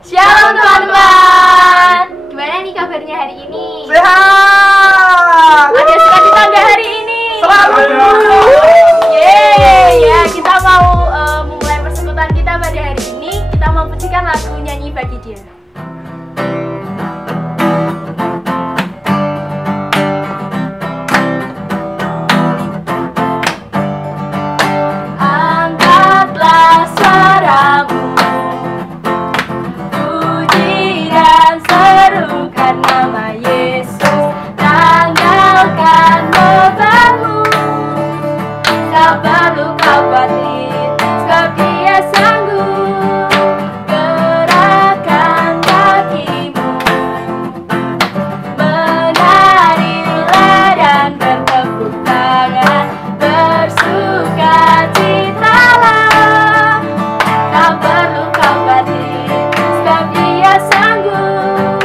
Shalom teman-teman. Gimana nih kabarnya hari ini? Sehat. Ada sukacita nggak hari ini? Selalu. Yeay, ya kita mau memulai persekutuan kita pada hari ini. Kita mau pujikan lagu Nyanyi Bagi Dia. Angkatlah suaramu, puji dan serukan nama Yesus, tanggalkan bebanmu. Tak perlu kau khawatir, sebab Dia sanggup. Gerakkan kakimu, menarilah dan bertepuk tangan, bersukacitalah. Tak perlu kau khawatir, sebab Dia sanggup.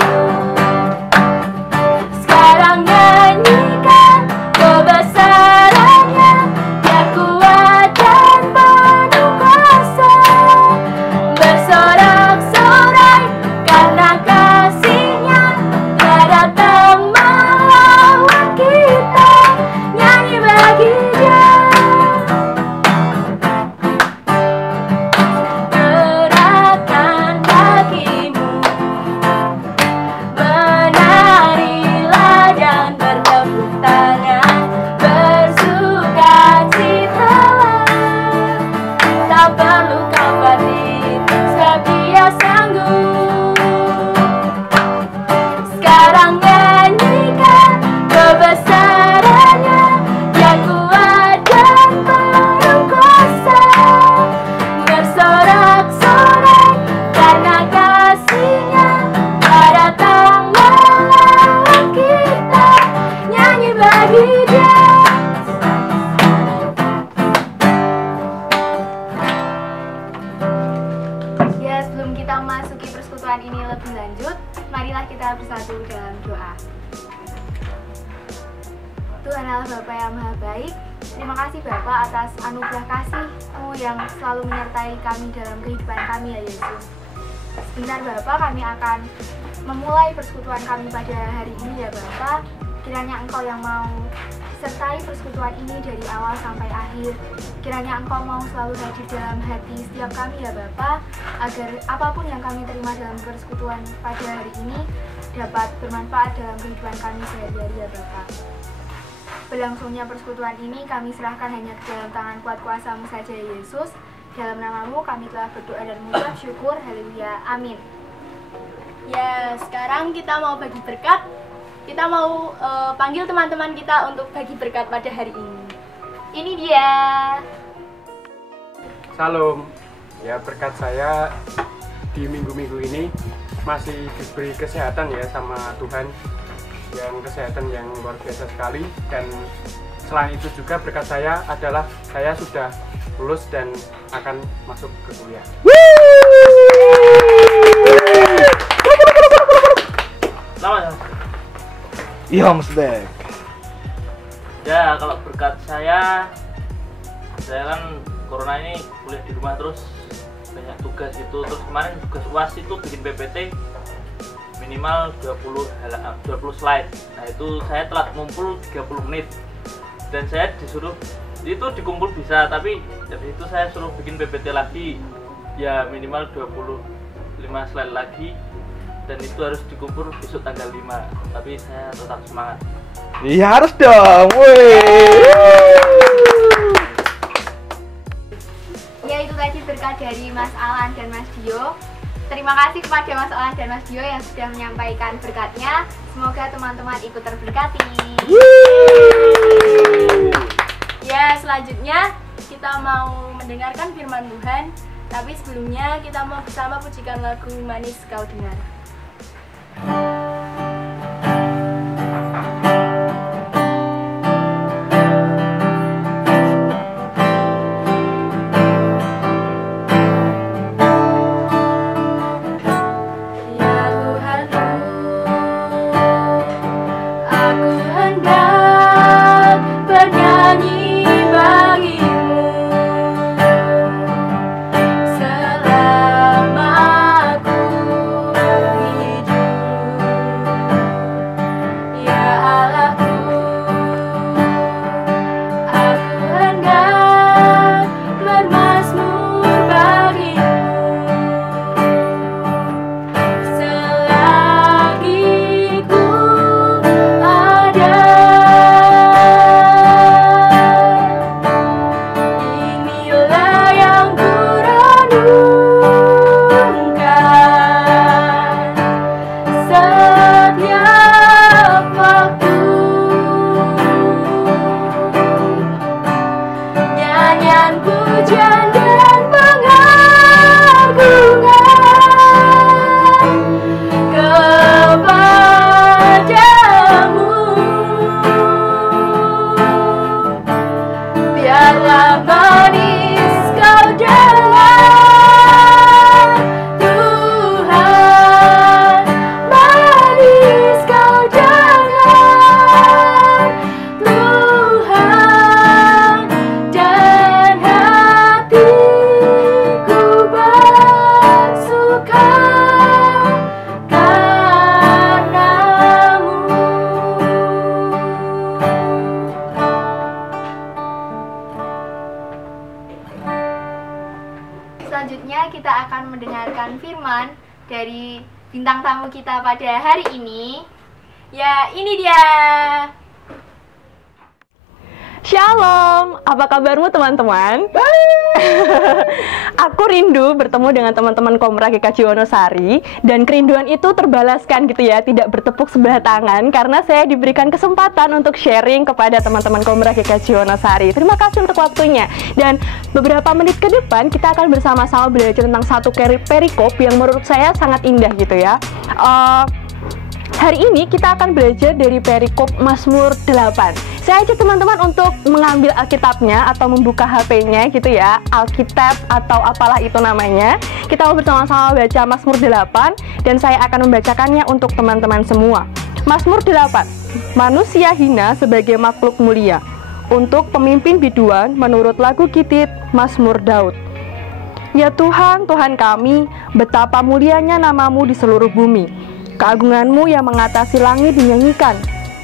Sekarang nyanyikan kebesarannya, Dia kuat dan penuh kuasa. Bersorak-sorai karena kasih-Nya, Dia datang melawan kita. Nyanyi bagi Dia. Gerakkan kakimu, menarilah dan bertepuk tangan, bersukacitalah. Tak perlu kau khawatir, sebab Dia sanggup. Sekarang nyanyikan kebesarannya, Dia kuat dan penuh kuasa. Bersorak-sorai karena kasih-Nya, Dia datang melawan kita. Nyanyi bagi Dia. Ya, sebelum kita memasuki persekutuan ini lebih lanjut, marilah kita bersatu dalam doa. Tuhan Allah Bapa yang Maha Baik, terima kasih Bapa atas anugerah kasih-Mu yang selalu menyertai kami dalam kehidupan kami ya Yesus. Sebentar Bapa, kami akan memulai persekutuan kami pada hari ini ya Bapa. Kiranya Engkau yang mau sertai persekutuan ini dari awal sampai akhir. Kiranya Engkau mau selalu hadir dalam hati setiap kami ya Bapa, agar apapun yang kami terima dalam persekutuan pada hari ini dapat bermanfaat dalam kehidupan kami sehari-hari ya Bapa. Berlangsungnya persekutuan ini kami serahkan hanya ke dalam tangan kuat kuasa-Mu saja ya Yesus. Dalam nama-Mu kami telah berdoa dan mengucap syukur. Haleluya. Amin. Ya, sekarang kita mau bagi berkat. Kita mau panggil teman-teman kita untuk bagi berkat pada hari ini. Ini dia. Salam. Ya, berkat saya di minggu-minggu ini masih diberi kesehatan ya sama Tuhan, yang kesehatan yang luar biasa sekali. Dan selain itu juga berkat saya adalah saya sudah lulus dan akan masuk ke kuliah. Selamat. Iya, Mas Dek. Ya, kalau berkat saya kan corona ini kuliah di rumah terus banyak tugas itu. Terus kemarin tugas UAS itu bikin PPT minimal 20 slide. Nah, itu saya telat ngumpul 30 menit. Dan saya disuruh itu dikumpul bisa, tapi dari itu saya suruh bikin PPT lagi. Ya, minimal 25 slide lagi. Dan itu harus dikumpul besok tanggal 5. Tapi saya tetap semangat. Iya, harus dong. Woi. Ya, itu tadi berkat dari Mas Alan dan Mas Dio. Terima kasih kepada Mas Alan dan Mas Dio yang sudah menyampaikan berkatnya. Semoga teman-teman ikut terberkati. Ya, selanjutnya kita mau mendengarkan firman Tuhan. Tapi sebelumnya kita mau bersama pujikan lagu Manis Kau Dengar. Ya Tuhanku, aku hendak bernyanyi bagimu selama aku teman-teman dari bintang tamu kita pada hari ini. Ya, ini dia. Shalom, apa kabarmu teman-teman? Aku rindu bertemu dengan teman-teman Komra GKJ Wonosari, dan kerinduan itu terbalaskan gitu ya, tidak bertepuk sebelah tangan karena saya diberikan kesempatan untuk sharing kepada teman-teman Komra GKJ Wonosari. Terima kasih untuk waktunya, dan beberapa menit ke depan kita akan bersama-sama belajar tentang satu perikop yang menurut saya sangat indah gitu ya. Hari ini kita akan belajar dari perikop Mazmur 8. Saya ajak teman-teman untuk mengambil Alkitabnya atau membuka HP-nya gitu ya, Alkitab atau apalah itu namanya. Kita mau bersama-sama baca Mazmur 8 dan saya akan membacakannya untuk teman-teman semua. Mazmur 8. Manusia hina sebagai makhluk mulia. Untuk pemimpin biduan menurut lagu Gitit Mazmur Daud. Ya Tuhan, Tuhan kami, betapa mulianya namamu di seluruh bumi. Keagunganmu yang mengatasi langit dinyanyikan.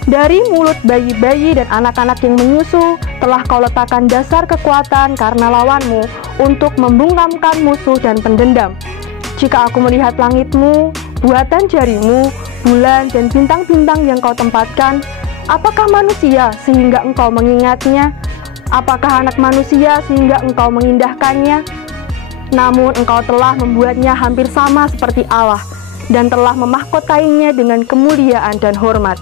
Dari mulut bayi-bayi dan anak-anak yang menyusu, telah kau letakkan dasar kekuatan karena lawanmu, untuk membungkamkan musuh dan pendendam. Jika aku melihat langitmu, buatan jarimu, bulan dan bintang-bintang yang kau tempatkan, apakah manusia sehingga engkau mengingatnya? Apakah anak manusia sehingga engkau mengindahkannya? Namun engkau telah membuatnya hampir sama seperti Allah, dan telah memahkotainya dengan kemuliaan dan hormat.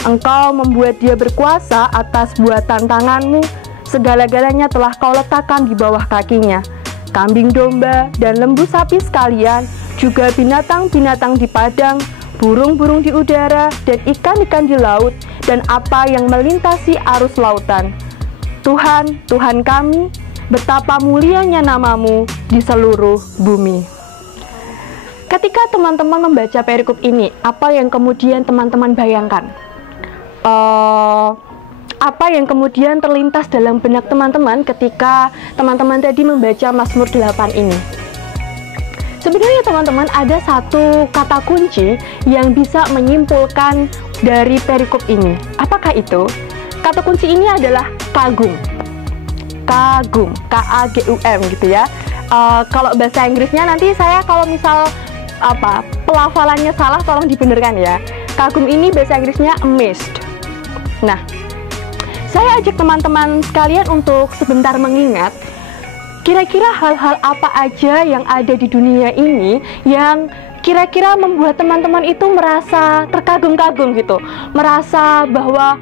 Engkau membuat dia berkuasa atas buatan tanganmu, segala-galanya telah kau letakkan di bawah kakinya. Kambing domba dan lembu sapi sekalian, juga binatang-binatang di padang, burung-burung di udara, dan ikan-ikan di laut, dan apa yang melintasi arus lautan. Tuhan, Tuhan kami, betapa mulianya namamu di seluruh bumi. Ketika teman-teman membaca perikop ini, apa yang kemudian teman-teman bayangkan? Apa yang kemudian terlintas dalam benak teman-teman ketika teman-teman tadi membaca Mazmur 8 ini? Sebenarnya teman-teman ada satu kata kunci yang bisa menyimpulkan dari perikop ini. Apakah itu? Kata kunci ini adalah kagum. Kagum, K-A-G-U-M gitu ya. Kalau bahasa Inggrisnya nanti saya kalau misal pelafalannya salah tolong dibenarkan ya. Kagum ini bahasa Inggrisnya amazed. Nah, saya ajak teman-teman sekalian untuk sebentar mengingat kira-kira hal-hal apa aja yang ada di dunia ini yang kira-kira membuat teman-teman itu merasa terkagum-kagum gitu, merasa bahwa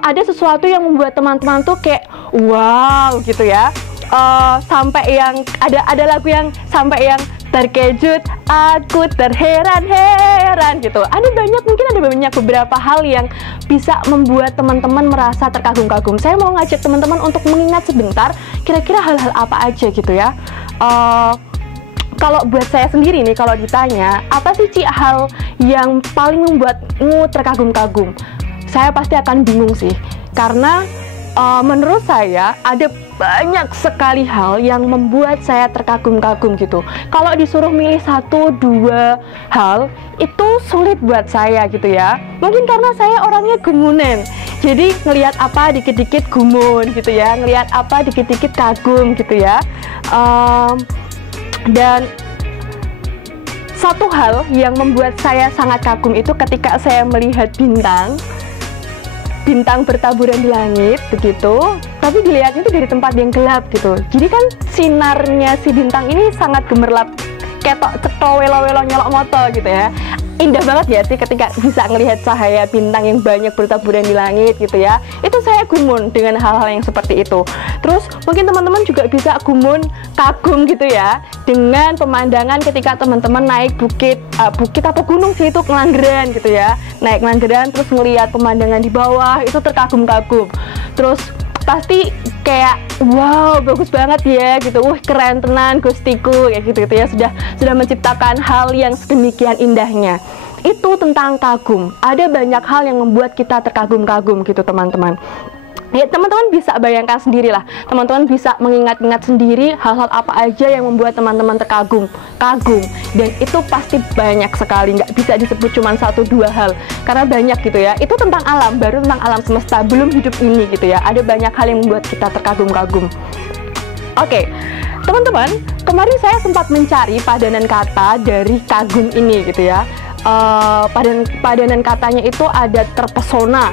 ada sesuatu yang membuat teman-teman tuh kayak wow gitu ya. Sampai yang ada lagu yang sampai yang terkejut, aku terheran-heran gitu. Mungkin ada banyak beberapa hal yang bisa membuat teman-teman merasa terkagum-kagum. Saya mau ngajak teman-teman untuk mengingat sebentar kira-kira hal-hal apa aja gitu ya. Kalau buat saya sendiri nih, kalau ditanya apa sih Ci hal yang paling membuatmu terkagum-kagum, saya pasti akan bingung sih, karena menurut saya ada banyak sekali hal yang membuat saya terkagum-kagum gitu. Kalau disuruh milih 1-2 hal, itu sulit buat saya gitu ya. Mungkin karena saya orangnya gumunan, jadi ngelihat apa dikit-dikit gumun gitu ya, ngelihat apa dikit-dikit kagum gitu ya. Dan satu hal yang membuat saya sangat kagum itu ketika saya melihat bintang bertaburan di langit begitu, tapi dilihatnya itu dari tempat yang gelap gitu. Jadi kan sinarnya si bintang ini sangat gemerlap, ketok ceto welo-welo nyolok moto gitu ya. Indah banget ya sih ketika bisa ngelihat cahaya bintang yang banyak bertaburan di langit gitu ya. Itu saya gumun dengan hal-hal yang seperti itu. Terus mungkin teman-teman juga bisa kagum gitu ya dengan pemandangan ketika teman-teman naik bukit apa gunung sih itu, Ngelanggeran gitu ya. Naik Ngelanggeran terus ngelihat pemandangan di bawah, itu terkagum-kagum. Terus pasti kayak wow bagus banget ya gitu, keren tenan gustiku ya gitu ya, sudah menciptakan hal yang sedemikian indahnya. Itu tentang kagum. Ada banyak hal yang membuat kita terkagum-kagum gitu teman-teman. Ya teman-teman bisa bayangkan sendirilah, teman-teman bisa mengingat-ingat sendiri hal-hal apa aja yang membuat teman-teman kagum, dan itu pasti banyak sekali, nggak bisa disebut cuma 1-2 hal, karena banyak gitu ya. Itu tentang alam, baru tentang alam semesta, belum hidup ini gitu ya. Ada banyak hal yang membuat kita terkagum-kagum. Oke, teman-teman, kemarin saya sempat mencari padanan kata dari kagum ini gitu ya. Padanan katanya itu ada terpesona,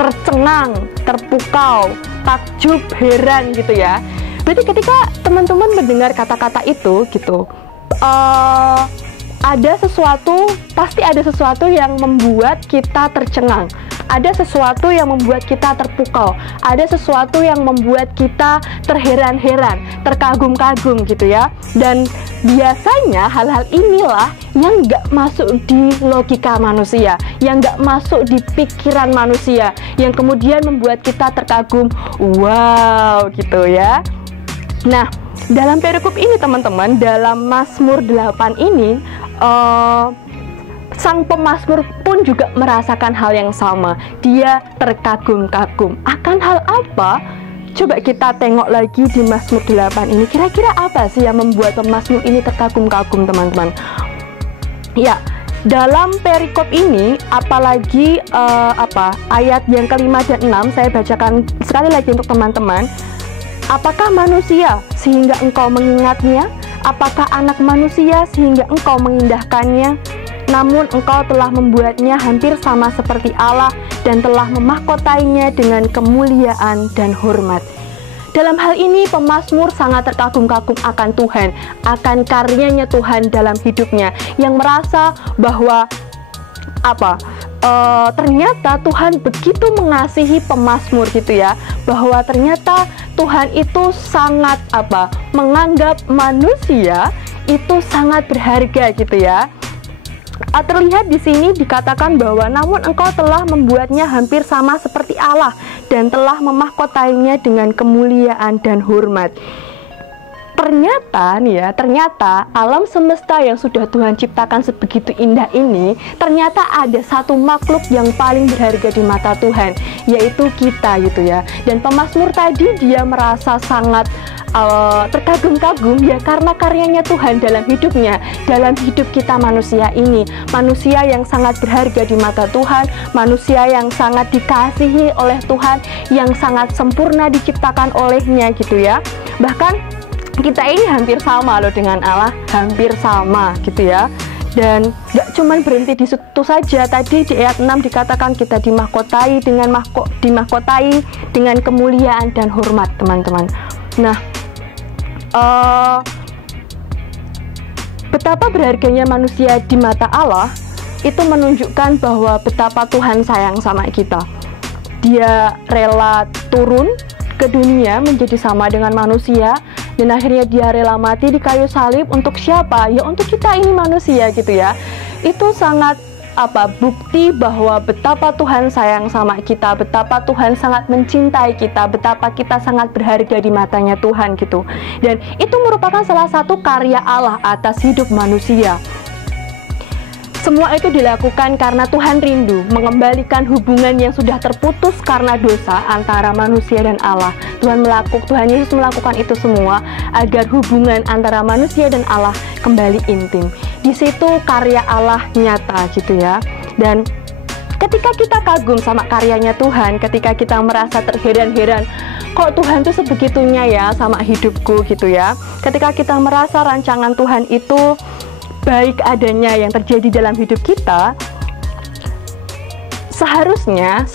tercengang, terpukau, takjub, heran gitu ya. Berarti ketika teman-teman mendengar kata-kata itu gitu, ada sesuatu, pasti ada sesuatu yang membuat kita tercengang, ada sesuatu yang membuat kita terpukau, ada sesuatu yang membuat kita terheran-heran, terkagum-kagum gitu ya. Dan biasanya hal-hal inilah yang nggak masuk di logika manusia, yang nggak masuk di pikiran manusia, yang kemudian membuat kita terkagum, wow gitu ya. Nah, dalam perikop ini teman-teman, dalam Mazmur 8 ini, sang pemazmur pun juga merasakan hal yang sama. Dia terkagum-kagum. Akan hal apa? Coba kita tengok lagi di Mazmur 8 ini. Kira-kira apa sih yang membuat pemazmur ini terkagum-kagum, teman-teman? Ya, dalam perikop ini, apalagi ayat yang kelima dan 6, saya bacakan sekali lagi untuk teman-teman. Apakah manusia sehingga engkau mengingatnya? Apakah anak manusia sehingga engkau mengindahkannya? Namun engkau telah membuatnya hampir sama seperti Allah dan telah memahkotainya dengan kemuliaan dan hormat. Dalam hal ini pemazmur sangat terkagum-kagum akan Tuhan, akan karyanya Tuhan dalam hidupnya, yang merasa bahwa ternyata Tuhan begitu mengasihi pemazmur gitu ya, bahwa ternyata Tuhan itu sangat menganggap manusia itu sangat berharga gitu ya. Terlihat di sini dikatakan bahwa namun engkau telah membuatnya hampir sama seperti Allah dan telah memahkotainya dengan kemuliaan dan hormat. Ternyata alam semesta yang sudah Tuhan ciptakan sebegitu indah ini, ternyata ada satu makhluk yang paling berharga di mata Tuhan, yaitu kita gitu ya. Dan pemazmur tadi dia merasa sangat terkagum-kagum ya, karena karyanya Tuhan dalam hidupnya, dalam hidup kita manusia ini, manusia yang sangat berharga di mata Tuhan, manusia yang sangat dikasihi oleh Tuhan, yang sangat sempurna diciptakan olehnya gitu ya. Bahkan kita ini hampir sama loh dengan Allah, hampir sama gitu ya. Dan gak cuman berhenti di situ saja, tadi di ayat 6 dikatakan kita dimahkotai dengan kemuliaan dan hormat, teman-teman. Nah, betapa berharganya manusia di mata Allah itu menunjukkan bahwa betapa Tuhan sayang sama kita. Dia rela turun ke dunia menjadi sama dengan manusia, dan akhirnya dia rela mati di kayu salib untuk siapa? Ya untuk kita ini manusia gitu ya. Itu sangat bukti bahwa betapa Tuhan sayang sama kita, betapa Tuhan sangat mencintai kita, betapa kita sangat berharga di matanya Tuhan gitu. Dan itu merupakan salah satu karya Allah atas hidup manusia. Semua itu dilakukan karena Tuhan rindu mengembalikan hubungan yang sudah terputus karena dosa antara manusia dan Allah. Tuhan Yesus melakukan itu semua agar hubungan antara manusia dan Allah kembali intim. Di situ karya Allah nyata gitu ya. Dan ketika kita kagum sama karyanya Tuhan, ketika kita merasa terheran-heran, kok Tuhan tuh sebegitunya ya sama hidupku gitu ya. Ketika kita merasa rancangan Tuhan itu baik adanya yang terjadi dalam hidup kita, seharusnya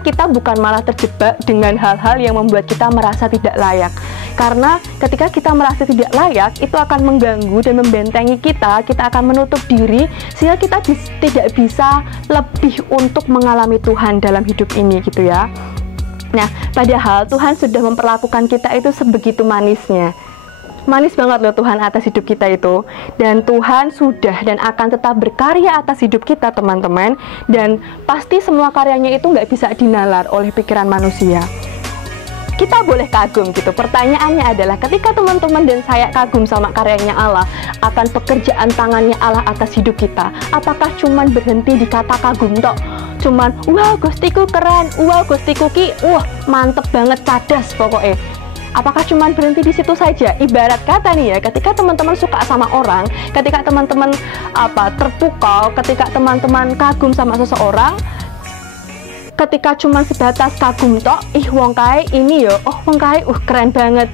kita bukan malah terjebak dengan hal-hal yang membuat kita merasa tidak layak. Karena ketika kita merasa tidak layak, itu akan mengganggu dan membentengi kita akan menutup diri, sehingga kita tidak bisa lebih untuk mengalami Tuhan dalam hidup ini gitu ya. Nah, padahal Tuhan sudah memperlakukan kita itu sebegitu manisnya. Manis banget loh Tuhan atas hidup kita itu. Dan Tuhan sudah dan akan tetap berkarya atas hidup kita, teman-teman. Dan pasti semua karyanya itu nggak bisa dinalar oleh pikiran manusia. Kita boleh kagum gitu. Pertanyaannya adalah, ketika teman-teman dan saya kagum sama karyanya Allah, akan pekerjaan tangannya Allah atas hidup kita, apakah cuman berhenti di kata kagum tok? Cuman, wah gustiku keren, wah gustiku ki, wah mantep banget, cadas pokoknya. Apakah cuma berhenti di situ saja? Ibarat kata nih ya, ketika teman-teman suka sama orang, ketika teman-teman terpukau, ketika teman-teman kagum sama seseorang, ketika cuma sebatas kagum tok, wong kae ini yo, wong kae keren banget.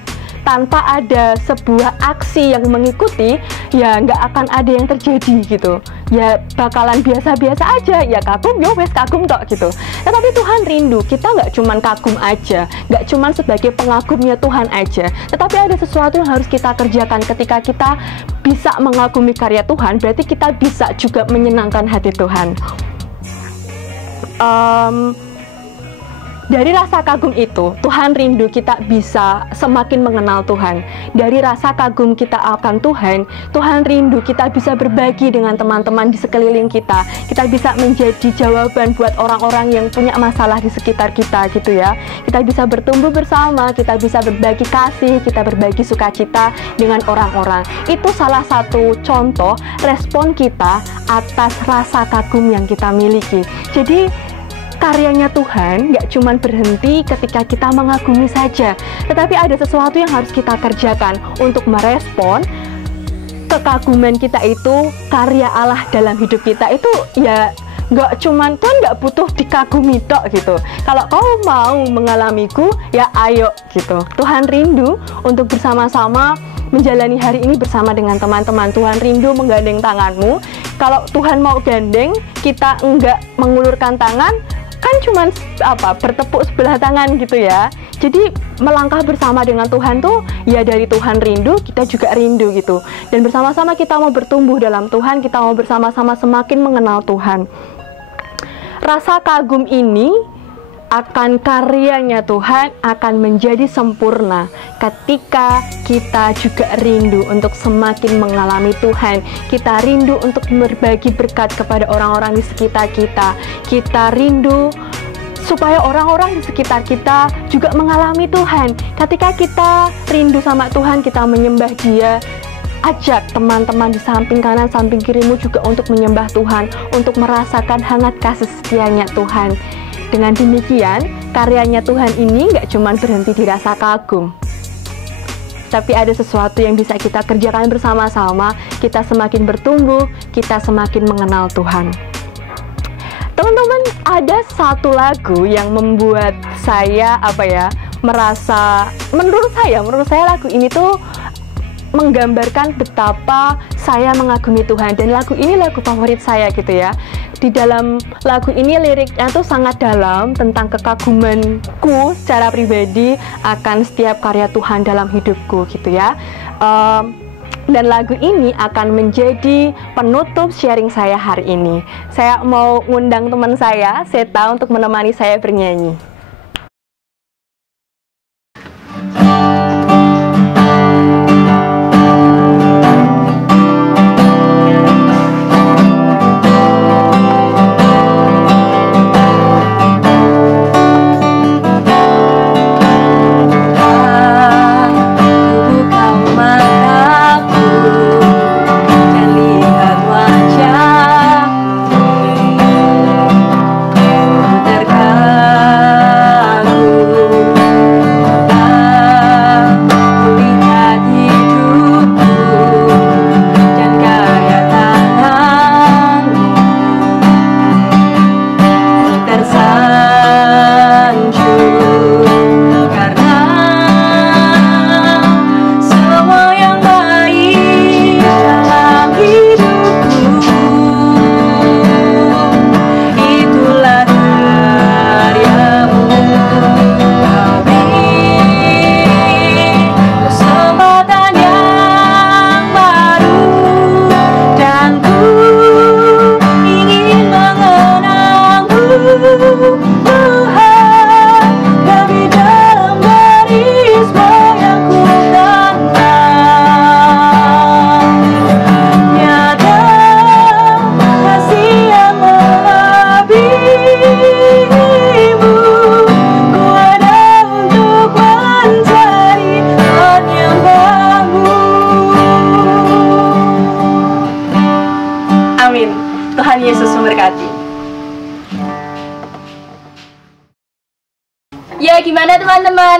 tanpa ada sebuah aksi yang mengikuti, ya nggak akan ada yang terjadi gitu. Ya bakalan biasa-biasa aja, ya kagum, yo wes kagum tok gitu. Tetapi Tuhan rindu, kita nggak cuman kagum aja, nggak cuman sebagai pengagumnya Tuhan aja, tetapi ada sesuatu yang harus kita kerjakan. Ketika kita bisa mengagumi karya Tuhan, berarti kita bisa juga menyenangkan hati Tuhan. Dari rasa kagum itu, Tuhan rindu kita bisa semakin mengenal Tuhan. Dari rasa kagum kita akan Tuhan, Tuhan rindu kita bisa berbagi dengan teman-teman di sekeliling kita. Kita bisa menjadi jawaban buat orang-orang yang punya masalah di sekitar kita gitu ya. Kita bisa bertumbuh bersama, kita bisa berbagi kasih, kita berbagi sukacita dengan orang-orang. Itu salah satu contoh respon kita atas rasa kagum yang kita miliki. Jadi karyanya Tuhan nggak cuma berhenti ketika kita mengagumi saja, tetapi ada sesuatu yang harus kita kerjakan untuk merespon kekaguman kita itu. Karya Allah dalam hidup kita itu ya nggak cuman, Tuhan nggak butuh dikagumi tok gitu. Kalau kau mau mengalamiku, ya ayo gitu. Tuhan rindu untuk bersama-sama menjalani hari ini bersama dengan teman-teman. Tuhan rindu menggandeng tanganmu. Kalau Tuhan mau gandeng, kita enggak mengulurkan tangan, kan cuman bertepuk sebelah tangan gitu ya. Jadi melangkah bersama dengan Tuhan tuh ya dari Tuhan rindu, kita juga rindu gitu. Dan bersama-sama kita mau bertumbuh dalam Tuhan, kita mau bersama-sama semakin mengenal Tuhan. Rasa kagum ini akan karyanya Tuhan akan menjadi sempurna ketika kita juga rindu untuk semakin mengalami Tuhan. Kita rindu untuk berbagi berkat kepada orang-orang di sekitar kita. Kita rindu supaya orang-orang di sekitar kita juga mengalami Tuhan. Ketika kita rindu sama Tuhan, kita menyembah Dia, ajak teman-teman di samping kanan, samping kirimu juga untuk menyembah Tuhan, untuk merasakan hangat kasih setianya Tuhan. Dengan demikian, karyanya Tuhan ini nggak cuma berhenti di rasa kagum, tapi ada sesuatu yang bisa kita kerjakan bersama-sama. Kita semakin bertumbuh, kita semakin mengenal Tuhan. Teman-teman, ada satu lagu yang membuat saya menurut saya lagu ini tuh menggambarkan betapa saya mengagumi Tuhan, dan lagu ini lagu favorit saya gitu ya. Di dalam lagu ini liriknya tuh sangat dalam tentang kekagumanku secara pribadi akan setiap karya Tuhan dalam hidupku gitu ya. Dan lagu ini akan menjadi penutup sharing saya hari ini. Saya mau ngundang teman saya, Seta, untuk menemani saya bernyanyi. Tuhan Yesus memberkati. Ya, gimana teman-teman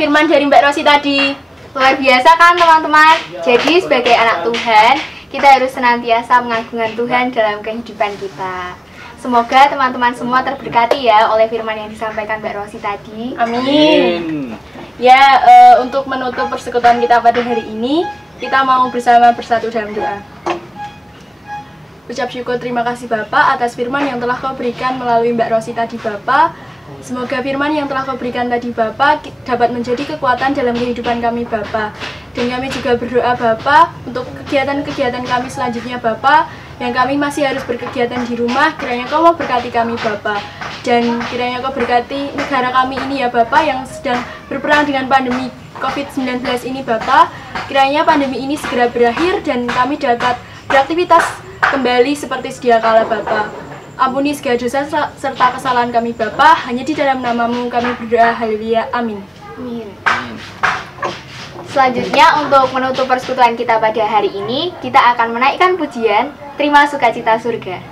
firman dari Mbak Rosi tadi? Luar biasa kan teman-teman? Jadi sebagai anak Tuhan, kita harus senantiasa mengagungkan Tuhan dalam kehidupan kita. Semoga teman-teman semua terberkati ya oleh firman yang disampaikan Mbak Rosi tadi. Amin. Ya, untuk menutup persekutuan kita pada hari ini, kita mau bersama bersatu dalam doa. Ucap syukur terima kasih Bapak atas firman yang telah Kau berikan melalui Mbak Rosi tadi Bapak. Semoga firman yang telah Kau berikan tadi Bapak dapat menjadi kekuatan dalam kehidupan kami Bapak. Dan kami juga berdoa Bapak untuk kegiatan-kegiatan kami selanjutnya Bapak, yang kami masih harus berkegiatan di rumah, kiranya Kau mau berkati kami Bapak. Dan kiranya Kau berkati negara kami ini ya Bapak yang sedang berperang dengan pandemi COVID-19 ini Bapak. Kiranya pandemi ini segera berakhir dan kami dapat beraktivitas kembali seperti sedia kala Bapak. Ampuni segala dosa serta kesalahan kami Bapak, hanya di dalam nama-Mu kami berdoa, haleluya, amin. Amin. Selanjutnya untuk menutup persekutuan kita pada hari ini, kita akan menaikkan pujian Terima Sukacita Surga.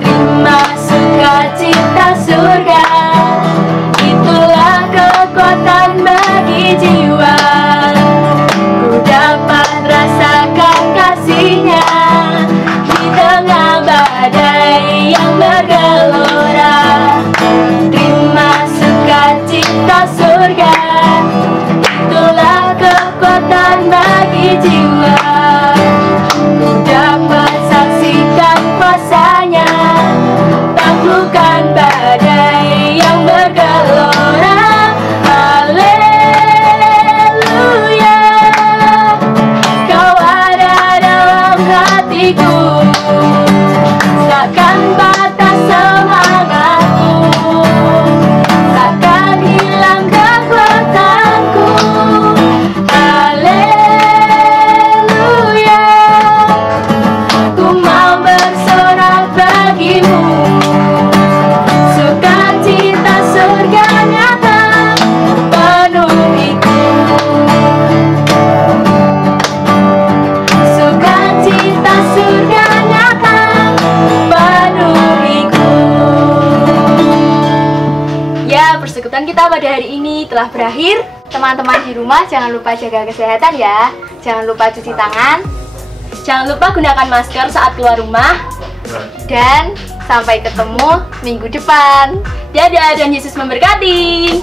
Terima sukacita surga, itulah kekuatan bagi jiwa. Ku dapat rasakan kasih-Nya di tengah badai yang bergelora. Terima sukacita surga, itulah kekuatan bagi jiwa. Ku dapat saksikan kuasa-Nya, taklukkan badai yang bergelora. Haleluya, Kau ada dalam hatiku, takkan batas semangatku, takkan hilang kekuatanku. Haleluya, ku mau bersorak bagimu, sukacita surga nyata penuhiku. Sukacita surga nyata penuhiku. Ya, persekutuan kita pada hari ini telah berakhir. Teman-teman di rumah jangan lupa jaga kesehatan ya. Jangan lupa cuci tangan Jangan lupa gunakan masker saat keluar rumah. dan sampai ketemu minggu depan. Dadah dan Yesus memberkati.